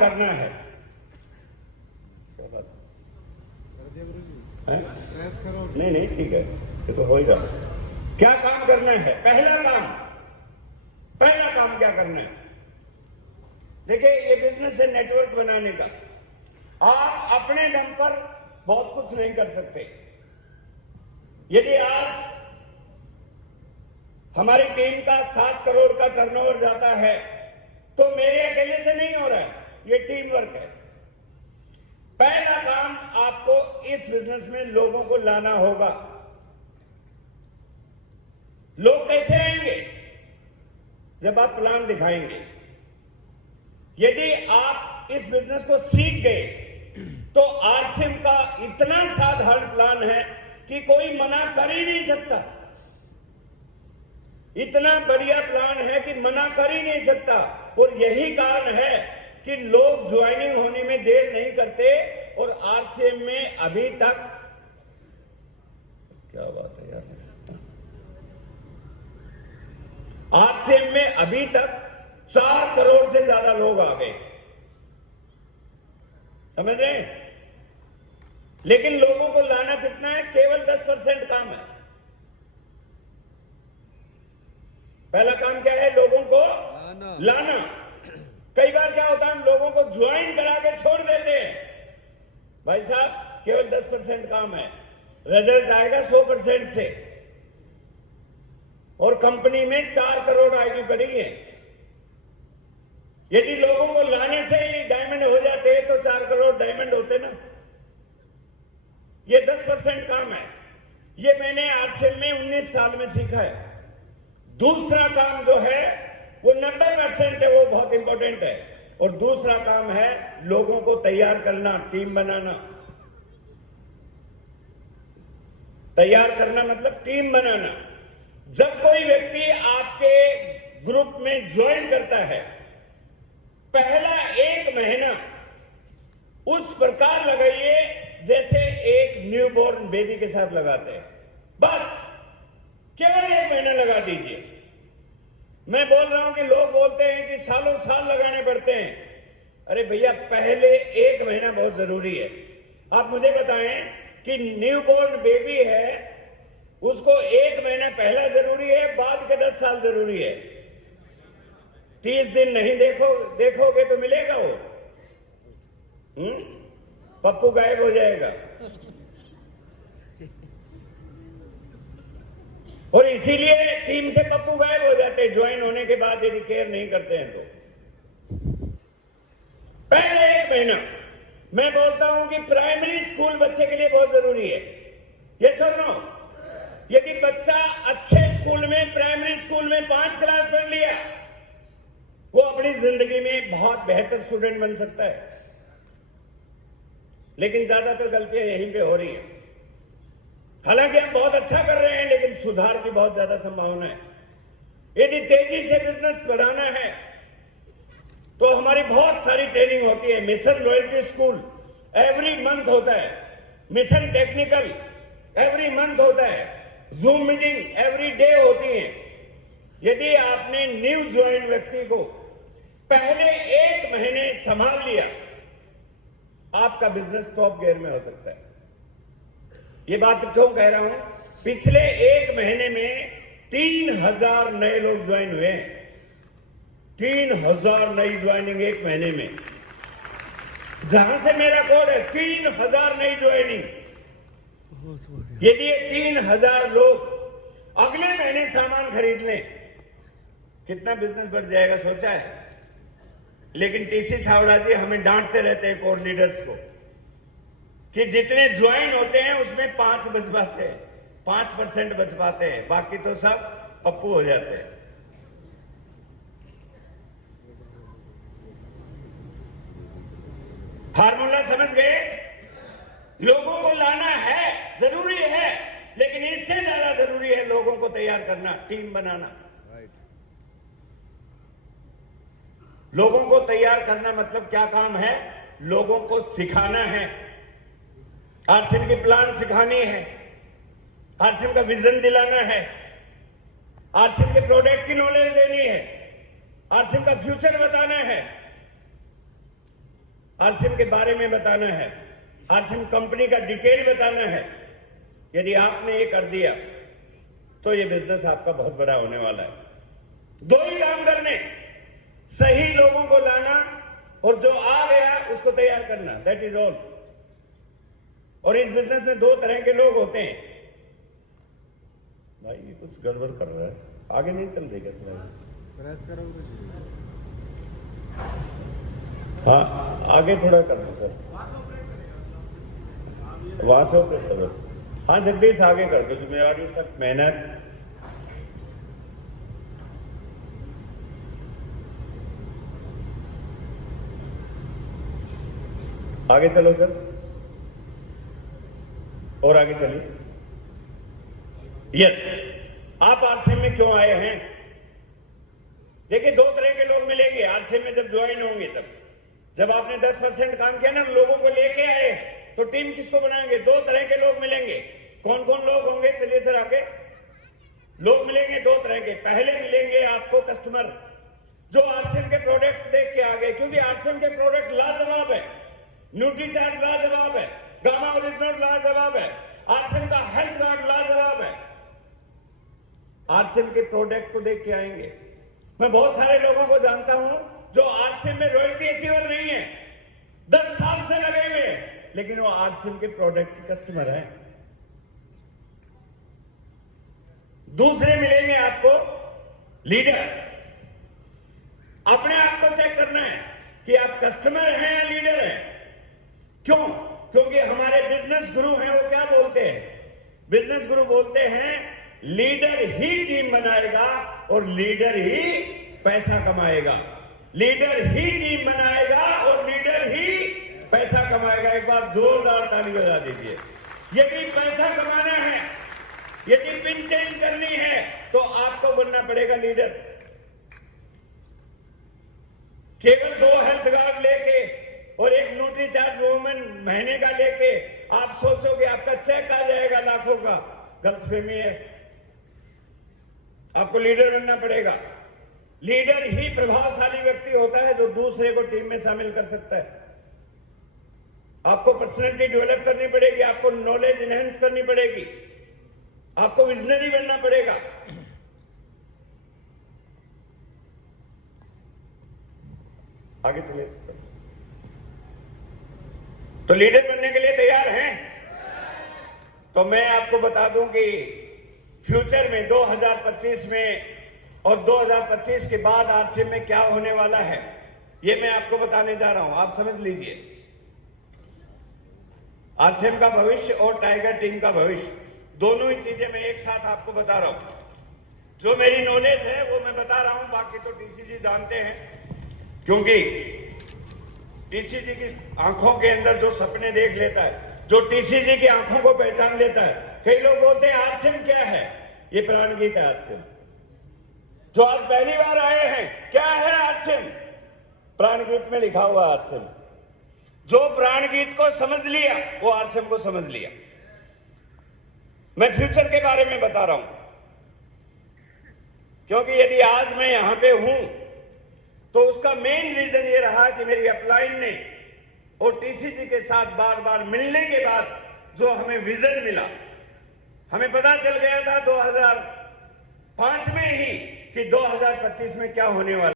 करना है? नहीं नहीं ठीक है, ये तो हो ही रहा। क्या काम करना है? पहला काम क्या करना है? देखिए, ये बिजनेस है नेटवर्क बनाने का। आप अपने दम पर बहुत कुछ नहीं कर सकते। यदि आज हमारी टीम का 7 करोड़ का टर्नओवर जाता है तो मेरे अकेले से नहीं हो रहा है, ये टीम वर्क है। पहला काम आपको इस बिजनेस में लोगों को लाना होगा। लोग कैसे आएंगे? जब आप प्लान दिखाएंगे। यदि आप इस बिजनेस को सीख गए तो आरसीएम का इतना साधारण प्लान है कि कोई मना कर ही नहीं सकता। इतना बढ़िया प्लान है कि मना कर ही नहीं सकता। और यही कारण है कि लोग ज्वाइनिंग होने में देर नहीं करते। और आरसीएम में अभी तक, क्या बात है यार, आरसीएम में अभी तक 4 करोड़ से ज्यादा लोग आ गए, समझ रहे हैं? लेकिन लोगों को लाना कितना है? केवल 10% काम है। पहला काम क्या है? लोगों को लाना। कई बार क्या होता है, हम लोगों को ज्वाइन करा के छोड़ देते हैं। भाई साहब, केवल 10% काम है, रिजल्ट आएगा 100% से। और कंपनी में 4 करोड़ आईडी पड़ी है। यदि लोगों को लाने से ही डायमंड हो जाते तो 4 करोड़ डायमंड होते ना। ये 10% काम है। ये मैंने आरसीएम में 19 साल में सीखा है। दूसरा काम जो है वो 90% है, वो बहुत इंपॉर्टेंट है। और दूसरा काम है लोगों को तैयार करना, टीम बनाना। तैयार करना मतलब टीम बनाना। जब कोई व्यक्ति आपके ग्रुप में ज्वाइन करता है, पहला 1 महीना उस प्रकार लगाइए जैसे एक न्यूबॉर्न बेबी के साथ लगाते हैं। बस केवल 1 महीना लगा दीजिए। मैं बोल रहा हूं कि लोग बोलते हैं कि सालों साल लगाने पड़ते हैं। अरे भैया, पहले 1 महीना बहुत जरूरी है। आप मुझे बताएं कि न्यूबॉर्न बेबी है, उसको 1 महीना पहला जरूरी है, बाद के 10 साल जरूरी है। 30 दिन नहीं देखोगे तो मिलेगा वो? पप्पू गायब हो जाएगा। और इसीलिए टीम से पप्पू गायब हो जाते हैं ज्वाइन होने के बाद, यदि केयर नहीं करते हैं तो। पहले 1 महीना मैं बोलता हूं कि प्राइमरी स्कूल बच्चे के लिए बहुत जरूरी है। ये सुन लो, यदि बच्चा अच्छे स्कूल में, प्राइमरी स्कूल में 5 क्लास पढ़ लिया, वो अपनी जिंदगी में बहुत बेहतर स्टूडेंट बन सकता है। लेकिन ज्यादातर गलतियां यहीं पे हो रही हैं। हालांकि हम बहुत अच्छा कर रहे हैं, लेकिन सुधार की बहुत ज्यादा संभावना है। यदि तेजी से बिजनेस बढ़ाना है तो हमारी बहुत सारी ट्रेनिंग होती है। Mission loyalty school every month होता है, मिशन टेक्निकल एवरी मंथ होता है, जूम मीटिंग एवरी डे होती है। यदि आपने न्यू ज्वाइन व्यक्ति को पहले 1 महीने संभाल लिया, आपका बिजनेस टॉप गियर में हो सकता है। ये बात क्यों कह रहा हूं? पिछले 1 महीने में 3000 नए लोग ज्वाइन हुए हैं। 3000 नई ज्वाइनिंग 1 महीने में। जहां से मेरा कोड है 3000 नई ज्वाइनिंग। यदि ये 3000 लोग अगले महीने सामान खरीद लें, कितना बिजनेस बढ़ जाएगा सोचा है? लेकिन टीसी छावड़ा जी हमें डांटते रहते हैं कोर लीडर्स को कि जितने ज्वाइन होते हैं उसमें 5 बच पाते हैं, 5% बच पाते हैं, बाकी तो सब पप्पू हो जाते हैं। फार्मूला समझ गए? लोगों को लाना है, जरूरी है, लेकिन इससे ज्यादा जरूरी है लोगों को तैयार करना, टीम बनाना। लोगों को तैयार करना मतलब क्या काम है? लोगों को सिखाना है, आरसीएम की प्लान सिखानी है, आरसीएम का विजन दिलाना है, आरसीएम के प्रोडक्ट की नॉलेज देनी है, आरसीएम का फ्यूचर बताना है। आरसीएम के बारे में बताना है, आरसीएम कंपनी का डिटेल बताना है। यदि आपने ये कर दिया तो ये बिजनेस आपका बहुत बड़ा होने वाला है। दो ही काम करने, सही लोगों को लाना और जो आ गया उसको तैयार करना, दैट इज ऑल। और इस बिजनेस में दो तरह के लोग होते हैं। भाई ये कुछ गड़बड़ कर रहा है, आगे नहीं चल रही क्या थोड़ा? प्रेस करो कुछ। हाँ आगे थोड़ा कर दो सर, वहां से ऑपरेट करो। हाँ जगदीश आगे कर दो, जिम्मेवारी सर, मेहनत। आगे चलो सर, और आगे चलिए। यस, आप आरसीएम में क्यों आए हैं? देखिए दो तरह के लोग मिलेंगे आरसीएम में जब ज्वाइन होंगे। तब जब आपने 10% काम किया ना, लोगों को लेके आए, तो टीम किसको बनाएंगे? दो तरह के लोग मिलेंगे। कौन कौन लोग होंगे? चलिए सर आगे। लोग मिलेंगे दो तरह के। पहले मिलेंगे आपको कस्टमर, जो आरसीएम के प्रोडक्ट देख के आ गए, क्योंकि आरसीएम के प्रोडक्ट लाजवाब है, न्यूट्रीचार्ज लाजवाब है, गामा ओरिजिनल लाजवाब है, आरसीएम का हेल्थ गार्ड लाजवाब है। आरसीएम के प्रोडक्ट को देख के आएंगे। मैं बहुत सारे लोगों को जानता हूं जो आरसीएम में रॉयल्टी अचीवर नहीं है, 10 साल से लगे हुए हैं, लेकिन वो आरसीएम के प्रोडक्ट के कस्टमर हैं। दूसरे मिलेंगे आपको लीडर। अपने आप को चेक करना है कि आप कस्टमर हैं या लीडर हैं। क्यों? क्योंकि हमारे बिजनेस गुरु हैं, वो क्या बोलते हैं? बिजनेस गुरु बोलते हैं लीडर ही टीम बनाएगा और लीडर ही पैसा कमाएगा। लीडर ही टीम बनाएगा और लीडर ही पैसा कमाएगा। एक बार जोरदार ताली बजा दीजिए। यदि पैसा कमाना है, यदि पिन चेंज करनी है, तो आपको बनना पड़ेगा लीडर। केवल 2 हेल्थ गार्ड लेके और एक न्यूट्रीचार्ज वुमेन महीने का लेके आप सोचोगे आपका चेक आ जाएगा लाखों का, गलतफहमी है। आपको लीडर बनना पड़ेगा। लीडर ही प्रभावशाली व्यक्ति होता है जो दूसरे को टीम में शामिल कर सकता है। आपको पर्सनैलिटी डेवलप करनी पड़ेगी, आपको नॉलेज एनहेंस करनी पड़ेगी, आपको विजनरी बनना पड़ेगा। आगे चलिए। तो लीडर बनने के लिए तैयार हैं? तो मैं आपको बता दूं कि फ्यूचर में 2025 में और 2025 के बाद आरसीएम में क्या होने वाला है, ये मैं आपको बताने जा रहा हूं। आप समझ लीजिए, आरसीएम का भविष्य और टाइगर टीम का भविष्य, दोनों ही चीजें मैं एक साथ आपको बता रहा हूं। जो मेरी नॉलेज है वो मैं बता रहा हूं, बाकी तो टीसीजी जानते हैं, क्योंकि टीसीजी की आंखों के अंदर जो सपने देख लेता है, जो टीसीजी की आंखों को पहचान लेता है। कई लोग बोलते हैं आरसीएम क्या है? ये प्राणगीत है आरसीएम। जो आज पहली बार आए हैं, क्या है आरसीएम? प्राणगीत में लिखा हुआ आरसीएम। जो प्राणगीत को समझ लिया वो आरसीएम को समझ लिया। मैं फ्यूचर के बारे में बता रहा हूं, क्योंकि यदि आज मैं यहां पे हूं तो उसका मेन रीजन ये रहा कि मेरी अपलाइन ने और टीसीजी के साथ बार बार मिलने के बाद जो हमें विजन मिला, हमें पता चल गया था 2005 में ही कि 2025 में क्या होने वाला।